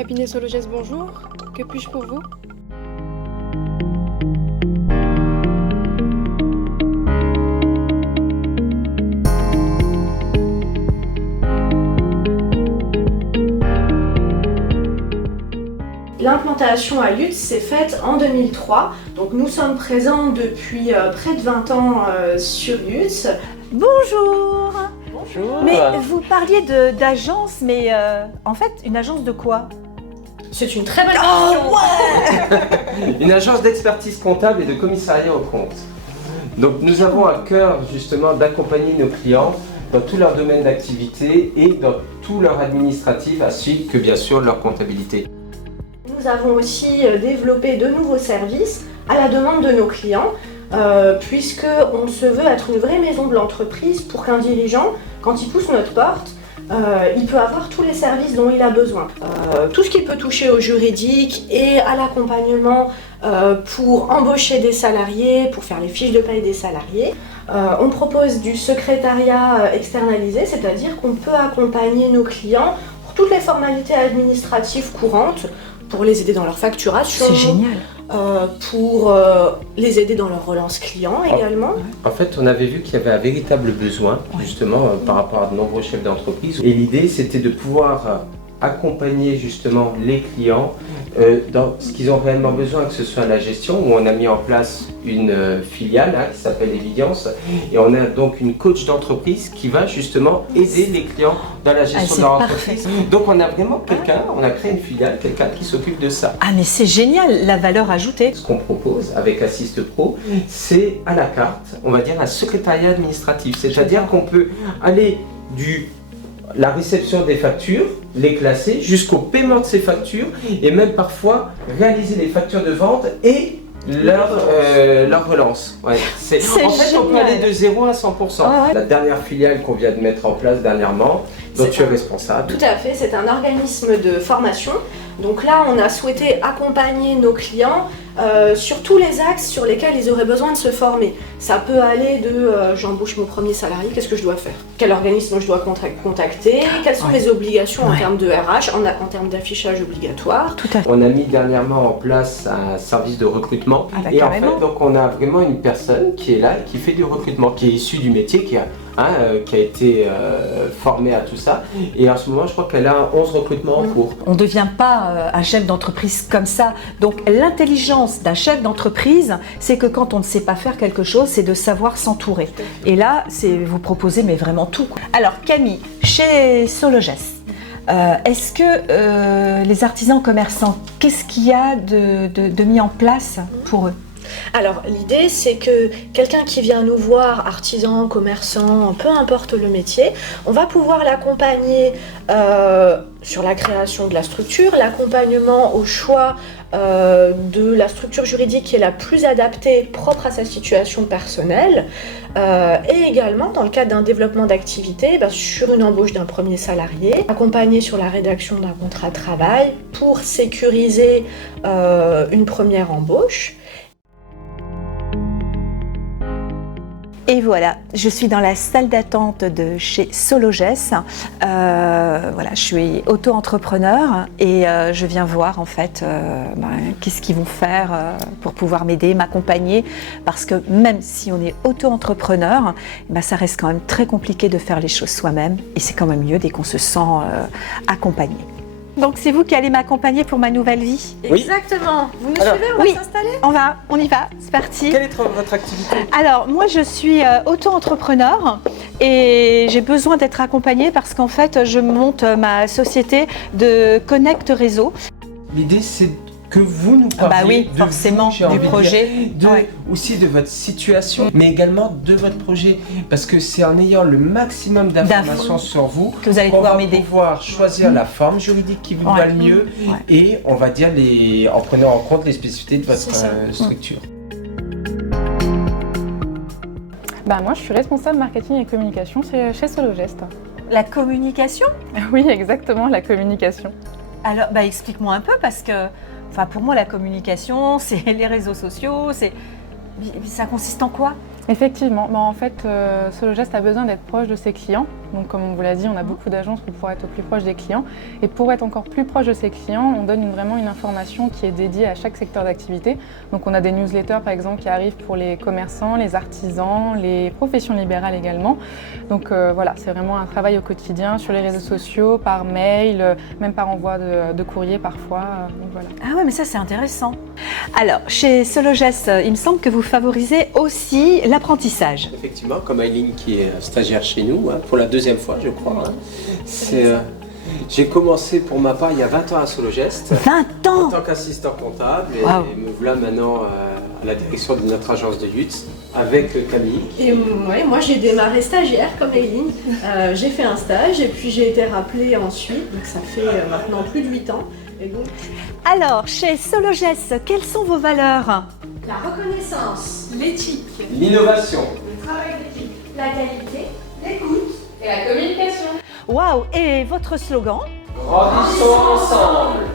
Cabinet Sologès, bonjour. Que puis-je pour vous? L'implantation à Lutz s'est faite en 2003, donc nous sommes présents depuis près de 20 ans sur Lutz. Bonjour. Bonjour. Mais vous parliez d'agence, mais en fait, une agence de quoi? C'est une très bonne question. Ouais. Une agence d'expertise comptable et de commissariat aux comptes. Donc nous avons à cœur justement d'accompagner nos clients dans tout leur domaine d'activité et dans tout leur administratif, ainsi que bien sûr leur comptabilité. Nous avons aussi développé de nouveaux services à la demande de nos clients, puisqu'on se veut être une vraie maison de l'entreprise pour qu'un dirigeant, quand il pousse notre porte, il peut avoir tous les services dont il a besoin. Tout ce qui peut toucher au juridique et à l'accompagnement pour embaucher des salariés, pour faire les fiches de paie des salariés. On propose du secrétariat externalisé, c'est-à-dire qu'on peut accompagner nos clients pour toutes les formalités administratives courantes, pour les aider dans leur facturation. C'est génial. Pour les aider dans leur relance client également. En fait, on avait vu qu'il y avait un véritable besoin, justement, par rapport à de nombreux chefs d'entreprise. Et l'idée, c'était de pouvoir accompagner justement les clients dans ce qu'ils ont réellement besoin, que ce soit la gestion, où on a mis en place une filiale qui s'appelle Evidience, et on a donc une coach d'entreprise qui va justement aider les clients dans la gestion de leur entreprise. Donc on a vraiment quelqu'un, on a créé une filiale, quelqu'un qui s'occupe de ça. Ah mais c'est génial, la valeur ajoutée. Ce qu'on propose avec Assist Pro, c'est à la carte, on va dire un secrétariat administratif, c'est-à-dire qu'on peut aller la réception des factures, les classer, jusqu'au paiement de ces factures et même parfois réaliser les factures de vente et leur relance. Ouais, en fait, on peut aller de 0 à 100%. Ah ouais. La dernière filiale qu'on vient de mettre en place dernièrement, dont tu es responsable. Tout à fait, c'est un organisme de formation. Donc là, on a souhaité accompagner nos clients sur tous les axes sur lesquels ils auraient besoin de se former. Ça peut aller de j'embauche mon premier salarié, qu'est-ce que je dois faire? Quel organisme je dois contacter? Quelles sont les obligations en termes de RH, en termes d'affichage obligatoire? Tout à fait. On a mis dernièrement en place un service de recrutement. Ah, et en fait, donc, on a vraiment une personne qui est là et qui fait du recrutement, qui est issue du métier, qui a été formée à tout ça. Et en ce moment, je crois qu'elle a 11 recrutements en cours. On ne devient pas un chef d'entreprise comme ça. Donc l'intelligence d'un chef d'entreprise, c'est que quand on ne sait pas faire quelque chose, c'est de savoir s'entourer. Et là, vous proposez mais vraiment tout. Alors Camille, chez Sologès, est-ce que les artisans commerçants, qu'est-ce qu'il y a de mis en place pour eux? Alors l'idée c'est que quelqu'un qui vient nous voir, artisan, commerçant, peu importe le métier, on va pouvoir l'accompagner sur la création de la structure, l'accompagnement au choix de la structure juridique qui est la plus adaptée, propre à sa situation personnelle, et également dans le cadre d'un développement d'activité, sur une embauche d'un premier salarié, accompagner sur la rédaction d'un contrat de travail pour sécuriser une première embauche. Et voilà, je suis dans la salle d'attente de chez Sologès. Voilà, je suis auto-entrepreneur et je viens voir en fait qu'est-ce qu'ils vont faire pour pouvoir m'aider, m'accompagner. Parce que même si on est auto-entrepreneur, ça reste quand même très compliqué de faire les choses soi-même. Et c'est quand même mieux dès qu'on se sent accompagné. Donc c'est vous qui allez m'accompagner pour ma nouvelle vie? Oui. Exactement. Vous nous Alors, suivez, on va s'installer? On y va, c'est parti. Quelle est votre activité? Alors moi je suis auto-entrepreneur et j'ai besoin d'être accompagnée parce qu'en fait je monte ma société de Connect Réseau. L'idée c'est que vous nous parliez oui, forcément, j'ai envie du de projet, dire, aussi de votre situation, mais également de votre projet. Parce que c'est en ayant le maximum d'informations sur vous que vous allez qu'on pouvoir va m'aider. pouvoir choisir la forme juridique qui vous va le mieux et on va dire en prenant en compte les spécificités de votre structure. Moi, je suis responsable marketing et communication chez Sologest. La communication? Oui, exactement, la communication. Alors, explique-moi un peu parce que, pour moi, la communication, c'est les réseaux sociaux, ça consiste en quoi? Effectivement, en fait, Sologest a besoin d'être proche de ses clients. Donc comme on vous l'a dit, on a beaucoup d'agences pour pouvoir être au plus proche des clients. Et pour être encore plus proche de ses clients, on donne vraiment une information qui est dédiée à chaque secteur d'activité. Donc on a des newsletters par exemple qui arrivent pour les commerçants, les artisans, les professions libérales également. Donc voilà, c'est vraiment un travail au quotidien sur les réseaux sociaux, par mail, même par envoi de courrier parfois. Donc voilà. Ah ouais, mais ça c'est intéressant. Alors, chez Sologest, il me semble que vous favorisez aussi l'apprentissage. Effectivement, comme Aileen qui est stagiaire chez nous, pour la deuxième fois je crois. J'ai commencé pour ma part il y a 20 ans à Sologest. 20 ans En tant qu'assistant comptable et, Wow. et me voilà maintenant à la direction de notre agence de Yutz avec Camille. Et ouais, moi j'ai démarré stagiaire comme Aileen. J'ai fait un stage et puis j'ai été rappelée ensuite, donc ça fait maintenant plus de 8 ans. Et donc, Alors, chez Sologest, quelles sont vos valeurs? la reconnaissance, L'éthique. L'innovation. le travail d'équipe, la qualité, l'écoute. Et la communication. Waouh! Et votre slogan? Grandissons ensemble.